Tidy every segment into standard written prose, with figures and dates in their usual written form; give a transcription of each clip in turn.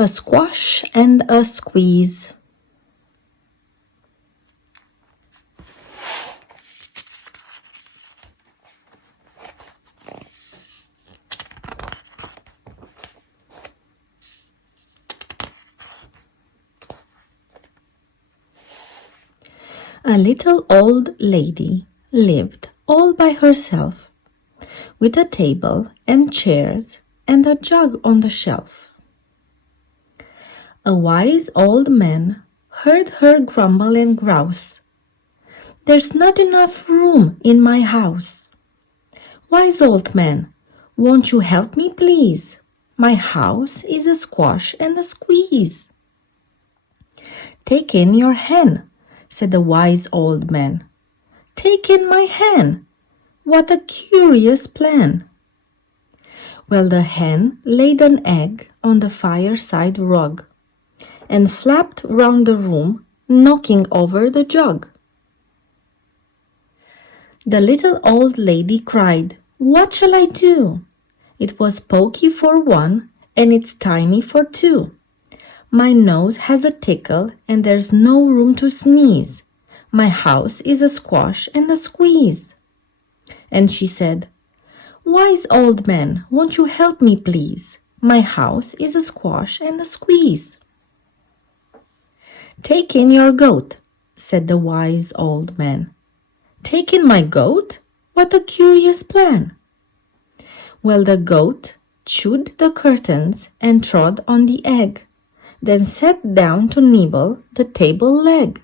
A squash and a squeeze. A little old lady lived all by herself, with a table and chairs and a jug on the shelf. A wise old man heard her grumble and grouse. "There's not enough room in my house." "Wise old man, won't you help me, please? My house is a squash and a squeeze." "Take in your hen," said the wise old man. "Take in my hen. What a curious plan." Well, the hen laid an egg on the fireside rug and flapped round the room, knocking over the jug. The little old lady cried, "What shall I do? It was pokey for one, and it's tiny for two. My nose has a tickle, and there's no room to sneeze. My house is a squash and a squeeze." And she said, "Wise old man, won't you help me, please? My house is a squash and a squeeze." "Take in your goat," said the wise old man. "Take in my goat? What a curious plan." Well, the goat chewed the curtains and trod on the egg, then sat down to nibble the table leg.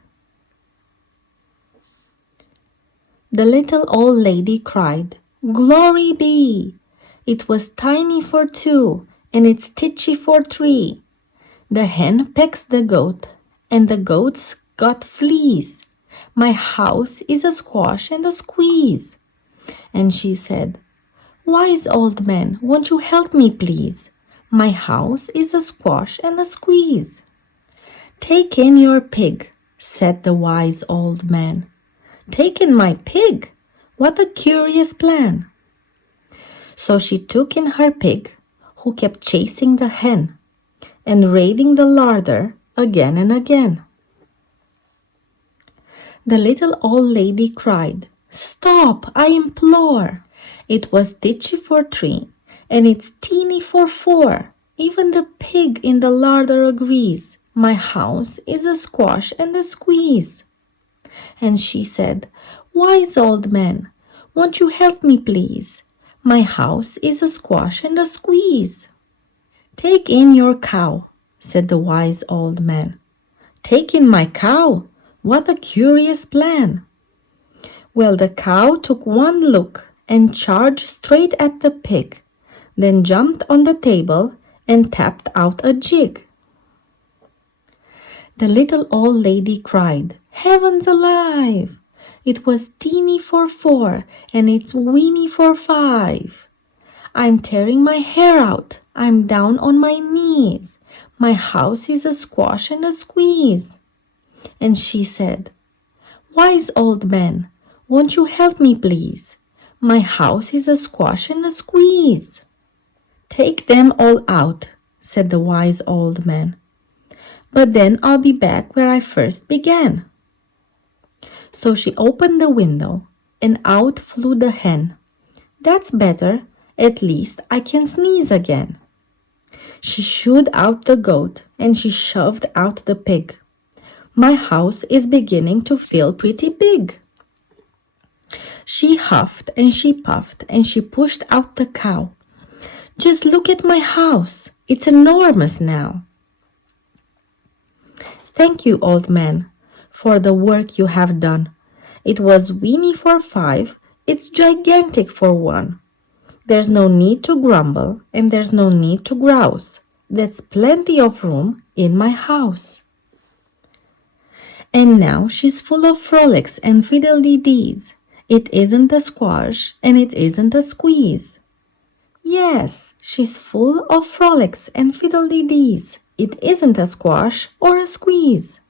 The little old lady cried, "Glory be! It was tiny for two, and it's titchy for three. The hen pecks the goat, and the goat's got fleas. My house is a squash and a squeeze." And she said, "Wise old man, won't you help me, please? My house is a squash and a squeeze." "Take in your pig," said the wise old man. "Take in my pig? What a curious plan." So she took in her pig, who kept chasing the hen and raiding the larder again and again. The little old lady cried, "Stop, I implore! It was titchy for three, and it's teeny for four. Even the pig in the larder agrees. My house is a squash and a squeeze." And she said, "Wise old man, won't you help me, please? My house is a squash and a squeeze." "Take in your cow," said the wise old man. "Take in my cow? What a curious plan." Well, the cow took one look and charged straight at the pig, then jumped on the table and tapped out a jig. The little old lady cried, "Heavens alive! It was teeny for four, and it's weeny for five. I'm tearing my hair out. I'm down on my knees. My house is a squash and a squeeze." And she said, "Wise old man, won't you help me, please? My house is a squash and a squeeze." "Take them all out," said the wise old man. "But then I'll be back where I first began." So she opened the window, and out flew the hen. "That's better. At least I can sneeze again." She shooed out the goat, and she shoved out the pig. "My house is beginning to feel pretty big." She huffed and she puffed, and she pushed out the cow. "Just look at my house. It's enormous now." "Thank you, old man, for the work you have done. It was weeny for five, it's gigantic for one. There's no need to grumble, and there's no need to grouse. There's plenty of room in my house." And now she's full of frolics and fiddle-dee-dees. It isn't a squash, and it isn't a squeeze. Yes, she's full of frolics and fiddle-dee-dees. It isn't a squash or a squeeze.